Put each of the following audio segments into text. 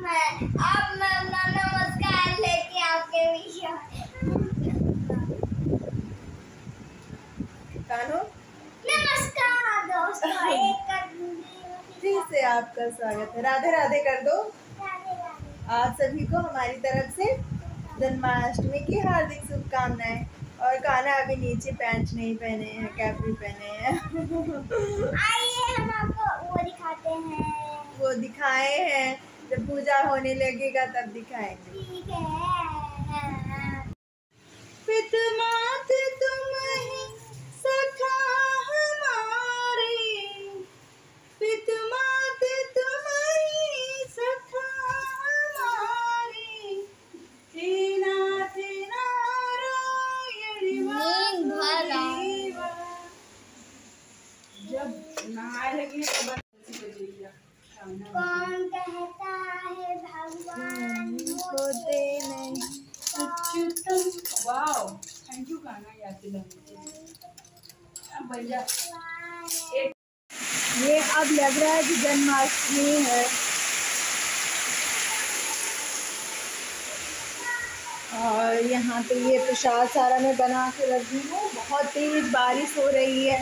मैं अपना नमस्कार लेके आपके विषय कान्हो नमस्कार दोस्तों फिर से आपका स्वागत है। राधे राधे कर दो। आप सभी को हमारी तरफ से जन्माष्टमी की हार्दिक शुभकामनाएं। और कान्हा अभी नीचे पैंट नहीं पहने हैं, कैपरी पहने हैं। आइए हम आपको वो दिखाते हैं। वो दिखाए हैं, जब पूजा होने लगेगा तब दिखाएंगे। ठीक है। पितमात तुम ही सखा हमारे, पितमात तुम ही सखा हमारे, हे नाथ नारायण नींद भरा। जब नहाए लगी तो कौन कहता है भगवान होते नहीं Achyutam. Wow, thank you Kanha याद दिलाने भैया। ये अब लग रहा है कि जन्माष्टमी है। और यहाँ पे ये प्रसाद सारा मैं बना के रखी हूँ। बहुत तेज बारिश हो रही है,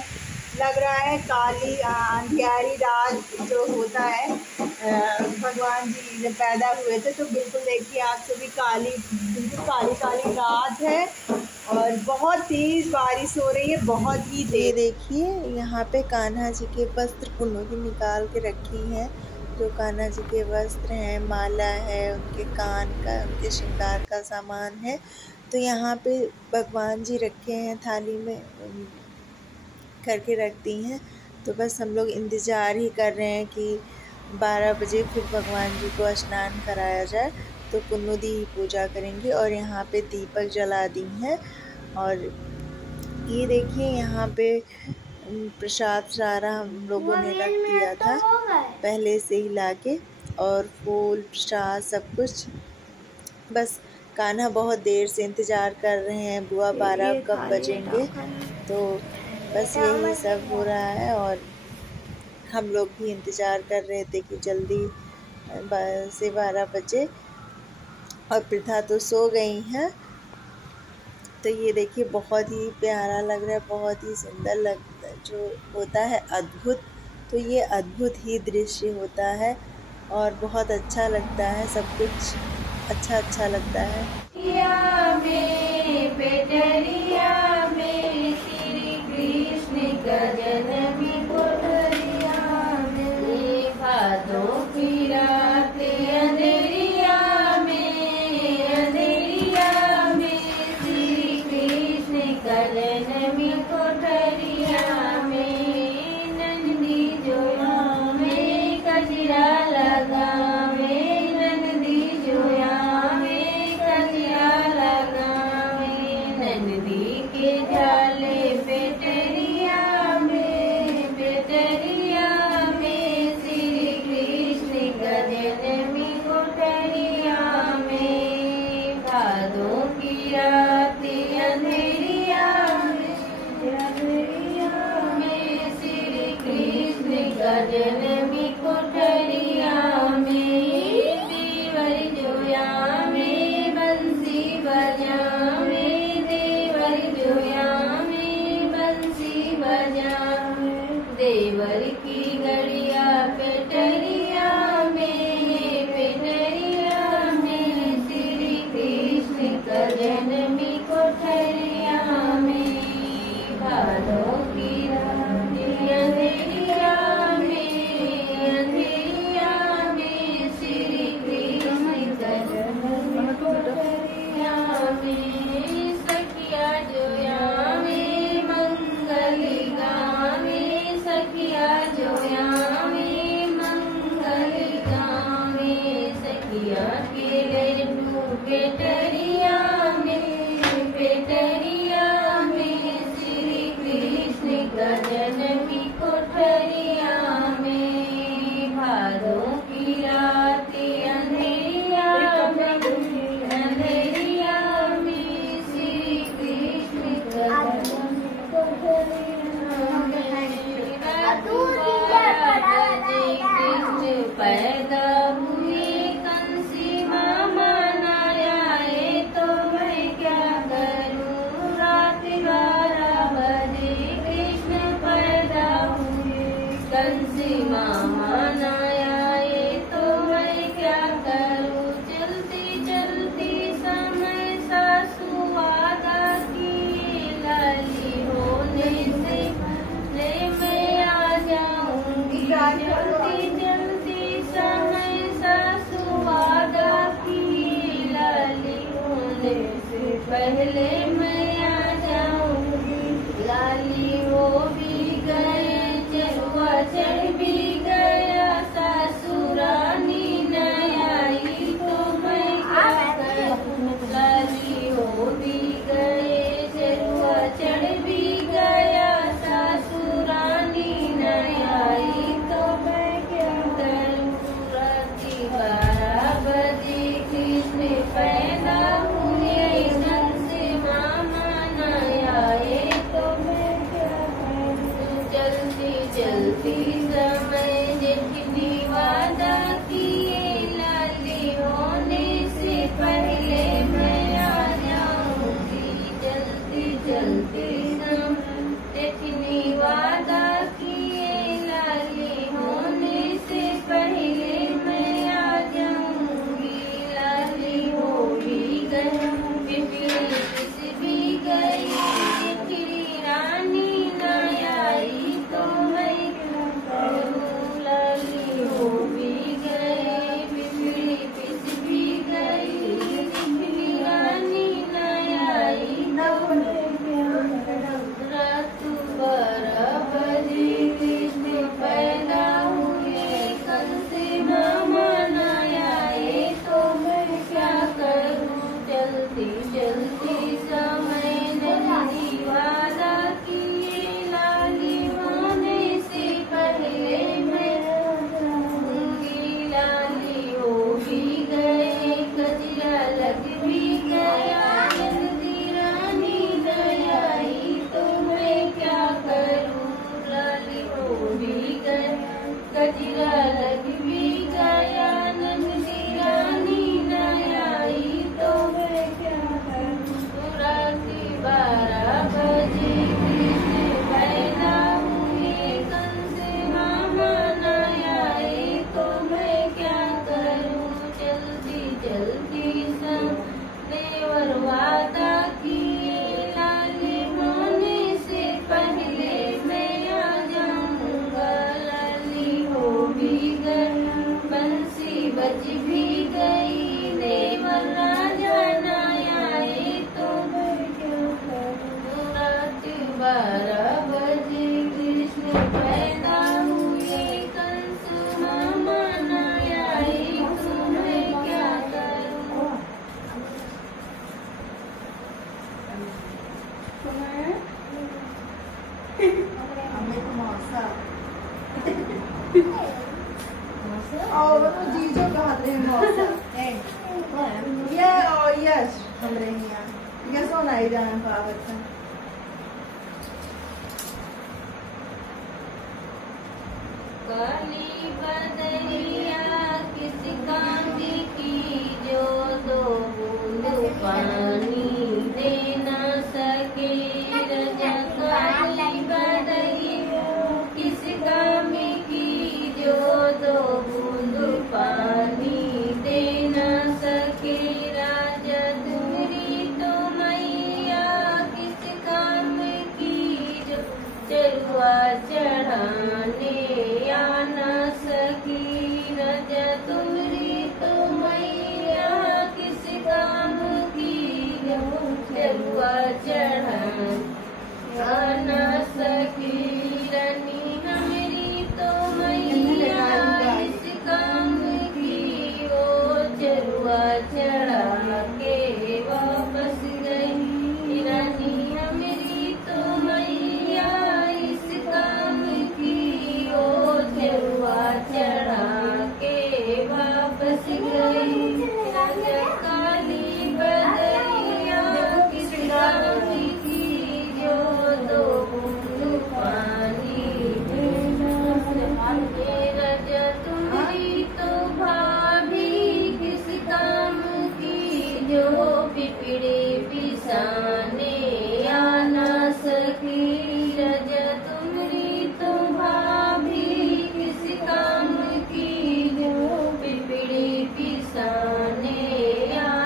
लग रहा है काली अंधियारी रात जो होता है। भगवान जी जब पैदा हुए थे तो बिल्कुल देखिए आप सभी बिल्कुल काली काली रात है और बहुत तेज बारिश हो रही है, बहुत ही तेज। देखिए यहाँ पे कान्हा जी के वस्त्र कुन्नू निकाल के रखी हैं। जो कान्हा जी के वस्त्र हैं, माला है, उनके कान का, उनके श्रृंगार का सामान है। तो यहाँ पे भगवान जी रखे हैं, थाली में करके रखती हैं। तो बस हम लोग इंतज़ार ही कर रहे हैं कि 12 बजे फिर भगवान जी को स्नान कराया जाए तो कुन्नू दी पूजा करेंगे। और यहाँ पे दीपक जला दी हैं। और ये देखिए यहाँ पे प्रसाद सारा हम लोगों ने रख दिया था पहले से ही लाके, और फूल प्रसाद सब कुछ। बस कान्हा बहुत देर से इंतज़ार कर रहे हैं, बुआ 12 कब बजेंगे। तो बस यही सब हो रहा है और हम लोग भी इंतज़ार कर रहे थे कि जल्दी से 12 बजे। और प्रथा तो सो गई हैं। तो ये देखिए बहुत ही प्यारा लग रहा है, बहुत ही सुंदर लगता है, जो होता है अद्भुत। तो ये अद्भुत ही दृश्य होता है और बहुत अच्छा लगता है, सब कुछ अच्छा लगता है। का जनमी कोठरिया में, भादों की रात अंधेरिया में, श्री कृष्ण का जनमी कोठरिया में, नंदी जोया में कजरा लगावे, नंदी जोया में कजरा लगावे, नंदी के जाले जनमी कोठरिया में, देवर जोया में बंसी बजावे, देवर जोया में बंसी बजावे, देवर की गड़िया पेटरिया में, श्री कृष्ण का जनमी कोठरिया में, भादों की रात जनमी कोठरिया में, भादों की रात अंधेरिया में, श्री कृष्ण का कृष्ण पैदा हुए पहले मैं आ जाऊंगी। लाली हो भी गए, चरुआ चढ़ भी गया, सासुरानी न आई तो मैं क्या करूं। लाली हो भी गए, चरुआ चढ़ भी गया, सासुरानी न आई तो मैं क्या करूं। राती 12 बजे कृष्ण पैदा हुए, ढंग से मामा न आए तो मैं क्या करूं। चलती चलती समय जेठनी वादा किए, लाली होने से पहले मैं आ जाऊंगी। चलती चलती समय जेठनी वादा किए, लाली होने से पहले मैं आ जाऊंगी। लाली हो भी गई, पिपली पिस भी गई, जेठनी रानी न आई तो मैं क्या करूं। लाली हो भी गई, पिपली पिस भी गई, जेठनी रानी न आई तो मैं क्या करूं। रात 12 बजे कृष्ण पैदा हुए, कल से मामा न आए तो मैं क्या करूं। चलती चलती समय नंदी वादा किए, लाली होने से पहले मैं आ जाऊंगी। लाली हो भी गए, कजरा लग भी गया, नंदी रानी न आई तो मैं क्या करूं। लाली हो भी गए, कजरा लग भी गया, नंदी रानी न आई तो मैं क्या करूं। राती 12 बजे कृष्ण पैदा हुए, कल से मामा न आए तो मैं क्या करूं। चलती चलती देवर वादा किए, लाली होने से पहले मैं आ जाऊंगा। लाली हो भी गई, बंसी बज भी गई, देवर राजा न आए तो मैं क्या करूं। रात 12 बजे कृष्ण पैदा हुए, कंस मामा न आए तो मैं क्या करूं। हमें तो मौसा और वो जीजो कहते हैं मौसा ये और यश हमरे यहाँ यशो नहीं जान पावत है। काली बदरिया किस काम की, जो 2 बूंद पानी दे न सके। रजा काली बदरिया किस काम की, जो 2 बूंद पानी दे न सके। राजा तुम्हारी तो मैया किस काम की, जो चरुआ चढ़ाने आ न सकी। रजा तुम्हारी तो मैया किस काम की, जो चरुआ चढ़ाने आ न सकी। रानी हमारी तो मैया किस काम की, वो चरुआ चढ़ा के वापस गई। रानी हमारी तो मैया इस काम की, वो चरुआ चढ़ा के वापस गई। राजा काली बदरिया किस काम की, जो 2 बूंद पानी दे न सके। राजा तुम्हारी तो भाभी किस काम की, जो पिपड़ी पिसाने आ न सकी। राजा तुम्हारी तो भाभी किस काम की, जो पिपड़ी पिसाने आ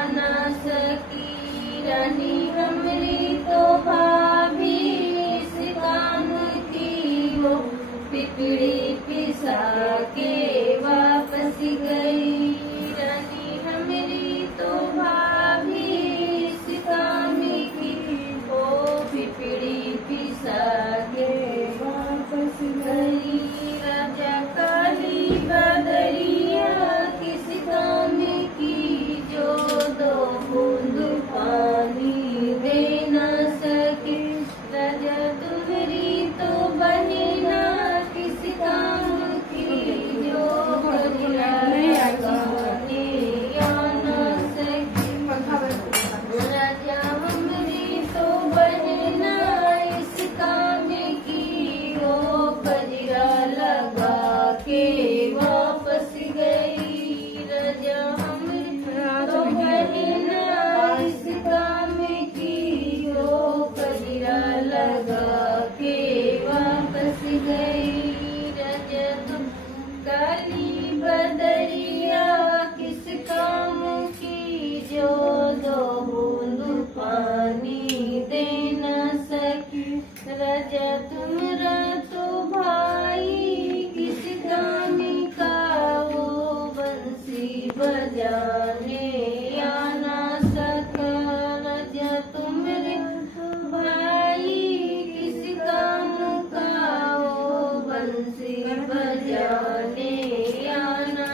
बजाने आना सकल तुमरे भाई किस काम का ओ बंसी बजाने आना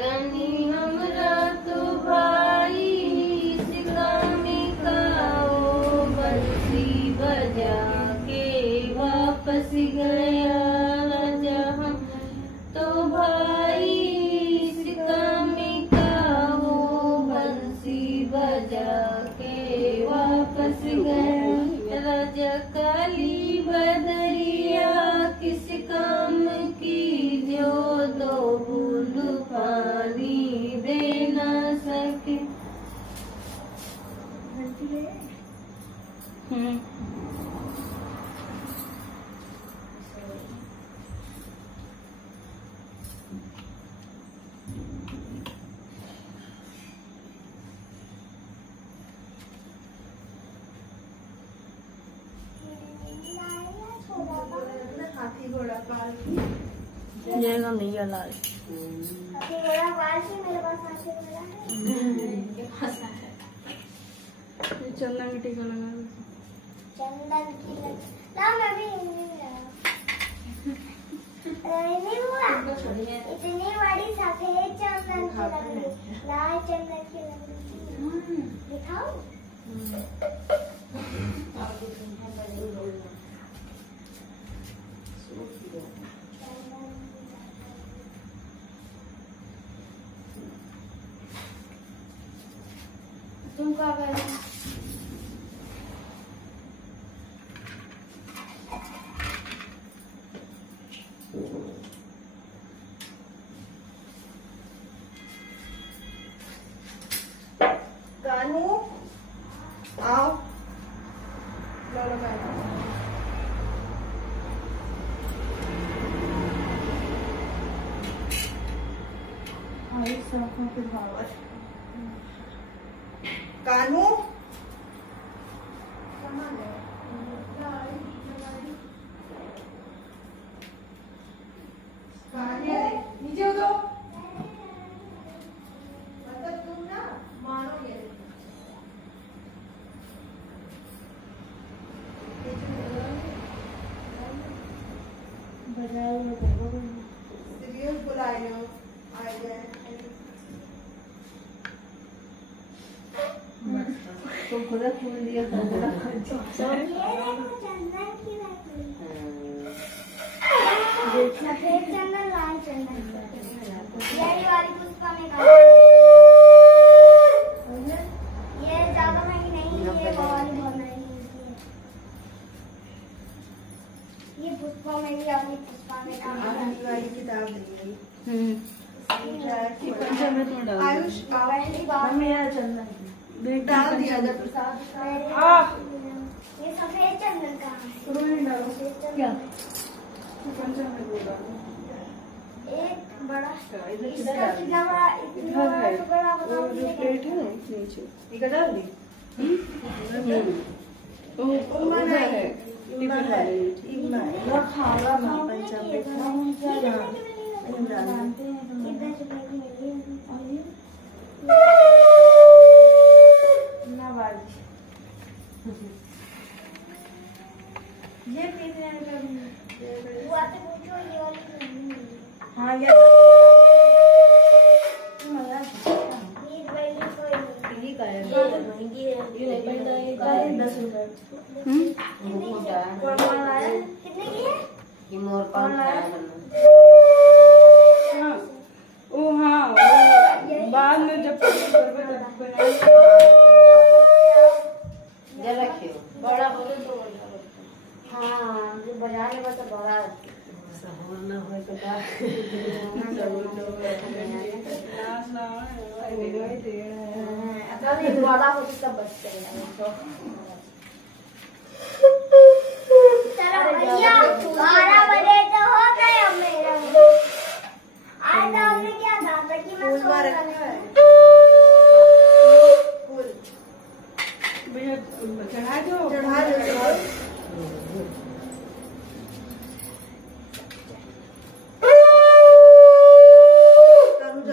रानी हमरा तो भाई इस काम का ओ बंसी बजा के वापस गया जहाँ तो भाई इस काम का वो बंसी बजा के वापस गया राजा काली बदरिया किस काम की जो दो बूंद पानी दे ना सके। हाथी घोड़ा पाल ये ना नहीं है लाल हाथी घोड़ा पाल से मेरे पास हाथी घोड़ा है। चंदन की टीका लगा चंदन की ला मैं भी नहीं हुआ इतनी बड़ी सफेद चंदन की लकड़ी लाल चंदन की लकड़ी दिखाओ। तुम कहाँ गए? कानू आओ लो लो कानू नीचे हो दो मतलब तुम ना मानोगे सीरियस बुलाए लो आ जाए तुम खुद फूल दिया ये देखो चंदन की लकड़ी सफेद चंदन लाल चंदन यही वाली पुष्पा में ये ज्यादा महंगी नहीं है, ये वाली बहुत महंगी है। ये पुष्पा में भी अपनी पुष्पा में आखिरी वाली किताब नहीं आयुष पहली बार डाल दिया था प्रसाद ये सफेद चंदन का क्या एक बड़ा इसका कितना बड़ा इतना बड़ा टुकड़ा बताओ मुझे प्लेट है ना नीचे इधर डाल दी उधर है टिफिन वाले वो खावा मां पंजाब ये पीने का वो आते पूछो ये वाली हाँ ये ये का है महंगी है ये नहीं पहनता है 10 रुपए कितने की है ये मोर कौन खाया हाँ ओ हाँ बाद में जब ये रखियो बड़ा हो तो हाँ जो बाजार में तो बड़ा सहूर ना हो तो क्या अगर ये बड़ा हो तो सब बचते हैं चलो भैया 12 बजे तो हो गए अब मेरा आज हमने क्या था कि मैं सो भैया चढ़ा दो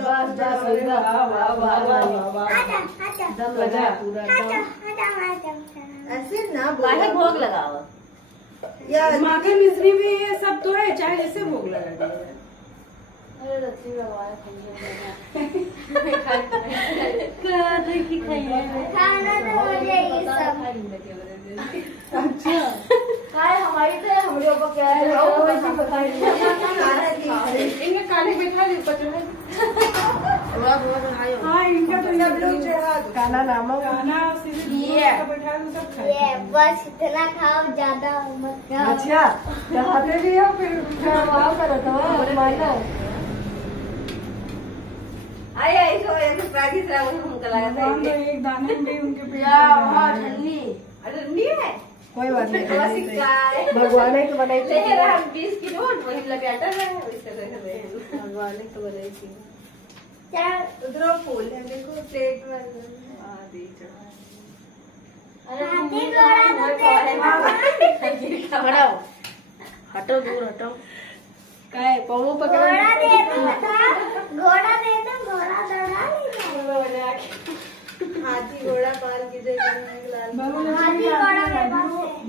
बस दम लगा पूरा ऐसे ना काहे भोग लगाओ यार माखन मिश्री भी ये सब तो है, चाहे जैसे भोग लगा दिया। अरे रत्ती बाबा खाना तो हो जाएगी सब। अच्छा काय हमारी तो हमरे ऊपर क्या है इनका काले बैठा दे पचड़े। हाँ इनका तो सब लोग चढ़ा दो। काना नामक खाना ये बैठा दो सब ये खाए। बस इतना खाओ, ज्यादा मत खाओ। अच्छा खाते भी हो फिर वाह करो तो मायना आई आई तो एक पैकेट से हम कलाया था तो एक दाने में उनके पेट या में वहां ठंडी अरे ठंडी है कोई बात नहीं। भगवान ने तो बनाई थी हम 20 किलो वही लगे आटा है इससे भगवान ने तो बनाई थी चल उधर फूल है, देखो प्लेट में। अरे हाथी घोड़ा तो दे दो। हटाओ हटो दूर हटो काय पवो पकड़ घोड़ा दे दो बता। घोड़ा दे दो, घोड़ा दौड़ा नहीं। हाथी घोड़ा पाल की जय हाथी घोड़ा मेरे पास है।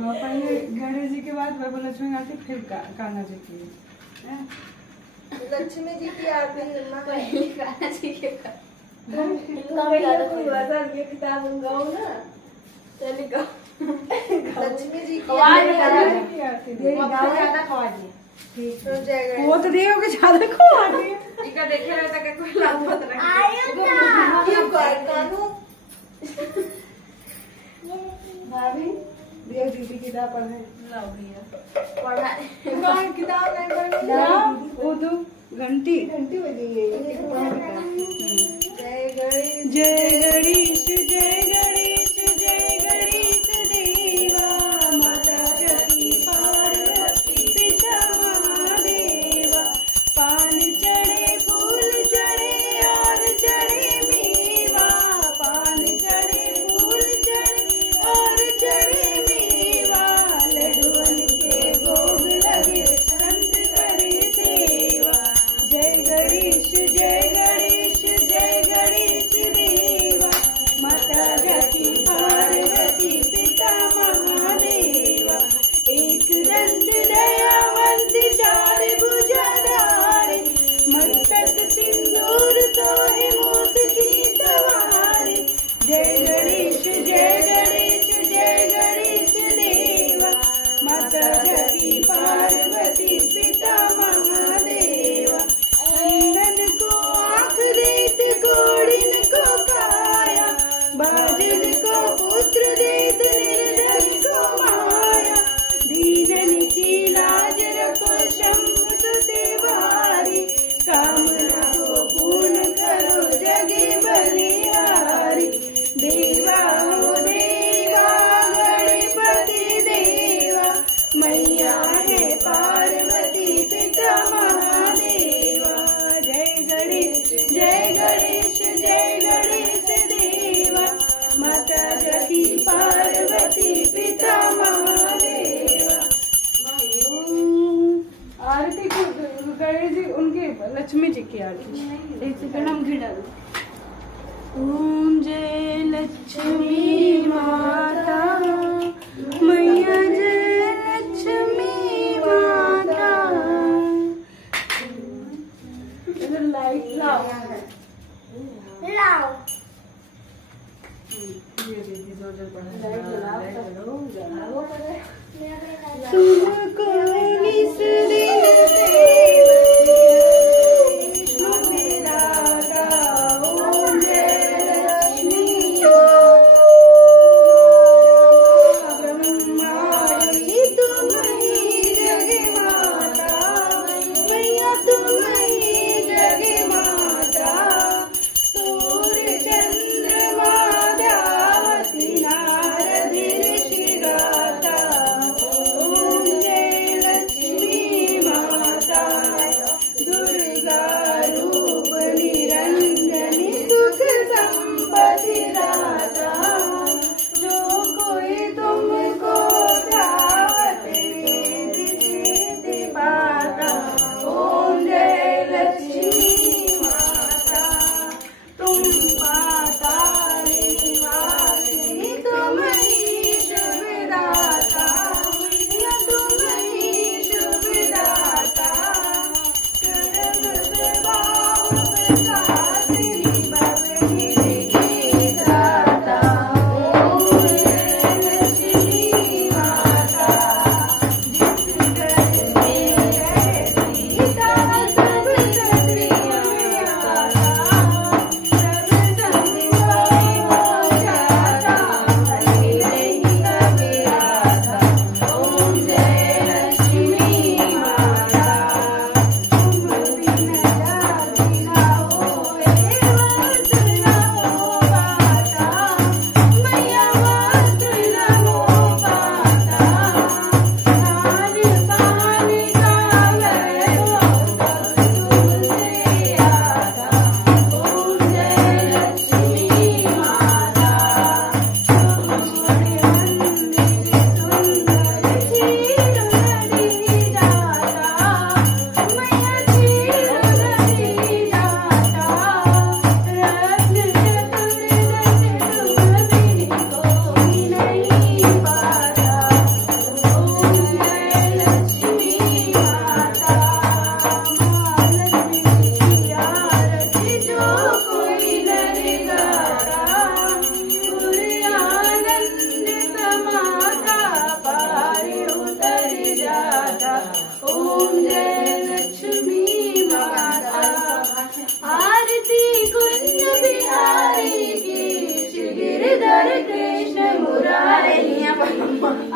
पहले गणेश जी के बाद बाबा लक्ष्मी आती, फिर कान्हा जी की। हैं? लक्ष्मी जी की आरती पहले कान्हा जी के किताब गाओ ना चलिए गाओ लक्ष्मी जी की आवाज कान्हा जी की आरती दे। गाओ ज्यादा खवाज तो जय गणेश। वो तो देखो कि ज्यादा को आती है। इका देखे रहता का कोई लाभ मत रहा आयुष ना। क्यों कर कानू भाभी दिया दीदी किताब पढ़े। लाओ भैया पढ़ा कौन किताब नहीं पढ़ी? वो दो घंटी। घंटी बजी है। जय गणेश जय गणेश जय गणेश जय गणेश देवा, माता सती पार्वती पिता महादेवा। पान चढ़े फूल चढ़े और चढ़े मेवा, पान चढ़े फूल चढ़े और चढ़े मेवा। लड्डुअन के भोग लगे संत करे सेवा। जय गणेश जय गणेश जय गणेश देवा, माता सती पार्वती पिता महादेवा। एक दंत दयावंत चार भुजाधारे, मस्तक सिंदूर सोहे मूस की सवारी। जय गणेश जय गणेश जय गणेश देवा, माता सती पार्वती पिता महादेवा। अंधन को आँख देत घोड़िन को काया, बाजन को पुत्र देत निर्धन को माया। दीनन की लाज रखो शंभु सुते भारी, कामना को पूर्ण करो जगे बलिहारी। देवा हो देवा गणपति देवा, मैया है पार्वती पिता महादेवा। जय गणेश जय गणेश जय गणेश देवा, माता सती पार्वती पिता महादेवा। आरती को गणेश जी उनके लक्ष्मी जी की आरती। एक सेकंड हम घी डाल। ओम जय लक्ष्मी माता मैया जय लक्ष्मी माता। इधर लाइट लाओ। लाओ। लाइट जलाओ तुमको निस दिन विष्णु विरागा। ओम जय लक्ष्मी ब्रह्माई तुम्हारी जग माता, मैया तुम्हारी जग माता। सूर्य चंद्रमा दावती नारद ऋषि गाता।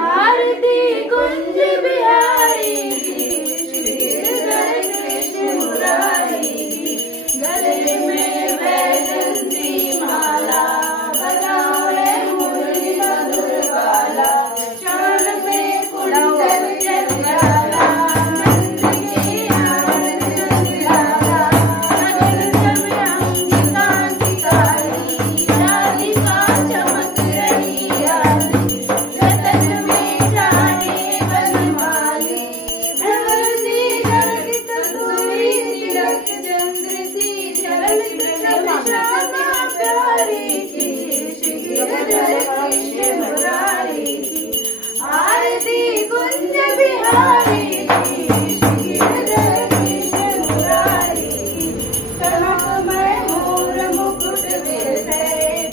आरती कुंज बिहारी की, श्रीधर कृष्ण मुरारी की, गले में वैजंती माला, बजावे मुरली मधुर वाला, चरण में कुंडल जंजाला, नंद की आरती उजाला, नगर सब अंगिका अंगिकारी, राधिका चमक रही आरती, रतन में जाने बनमाली, भगवती जगत कस्तूरी तिलक चंद्र सी, चरण कृष्ण प्यारी की, श्रीधर कृष्ण मुरारी की, आरती कुंज बिहारी की, श्रीधर कृष्ण मुरारी की, कनकमय मोर मुकुट विरसे,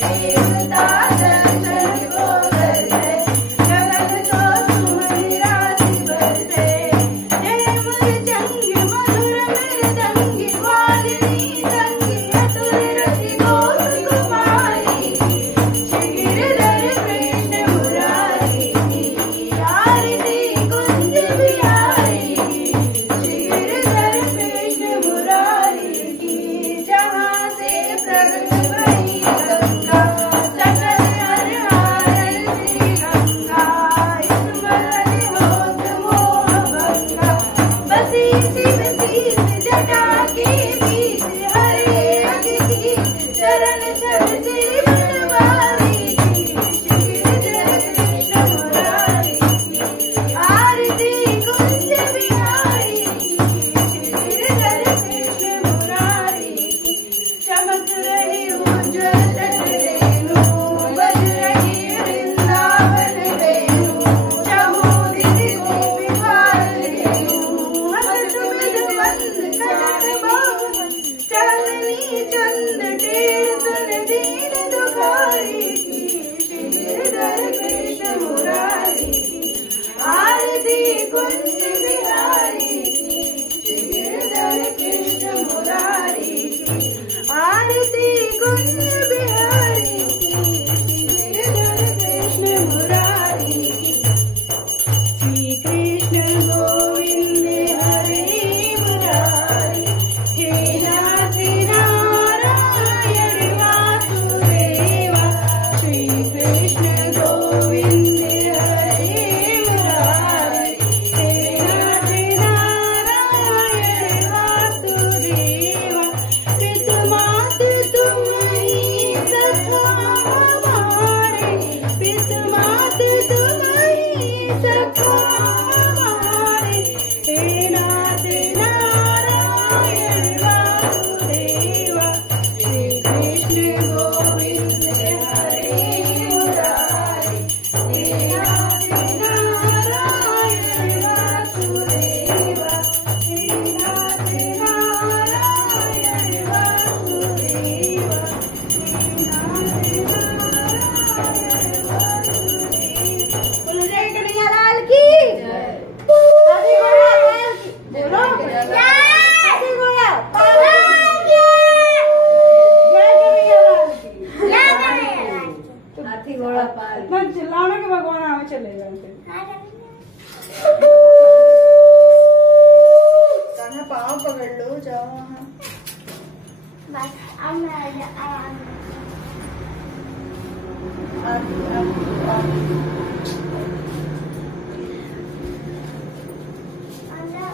देवता दर्शन को बरसे, जगत को सुमन राशि बरसे, जय मुरचंग मधुर मृदंगी, वालिनी संगी अतुल रति गोप कुमारी की, श्रीधर कृष्ण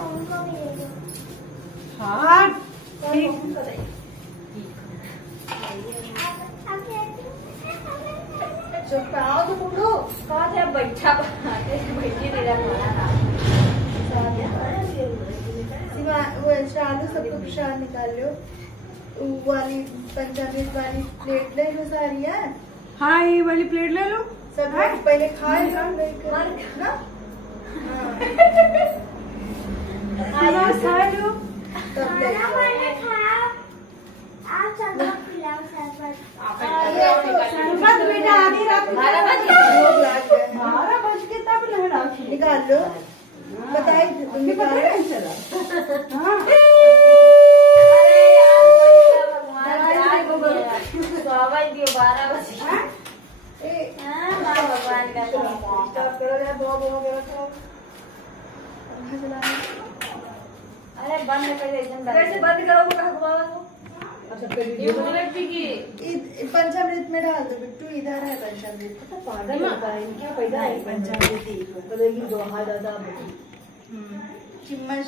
उनको भी दे दो। हाँ ठीक। आओ तो पकड़ो। कहाँ थे अब बैठा बैठी नहीं रहा वो शालू सबको प्रसाद निकाल लो। वो वाली पंचामृत वाली प्लेट ले लो सारी है। हाँ ये वाली प्लेट ले लो। सब पहले खाए लो ना। हाँ खा लो। तब ले लो। आप सब खिलाओ शरबत। शरबत बेटा आधी रात को 12 बज गए। 12 बज के तब लहरा निकाल लो। बताइए तुम निकालो। हाँ भगवान दियो 12 बजे भगवान का अरे बंद कर दे एकदम कैसे बंद करोगे भगवान को। अच्छा ये व्यक्ति की पंचामृत में डाल दो बिट्टू। इधर है पंचामृत। पागल होता है क्या पैदा है पंचामृत बदलेगी 2000 चिम्मच